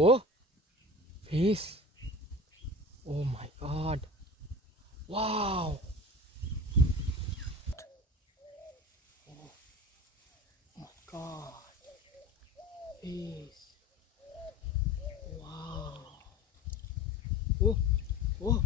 Oh, fish. Oh my god. Wow. Oh my god. Fish. Wow. Oh, oh.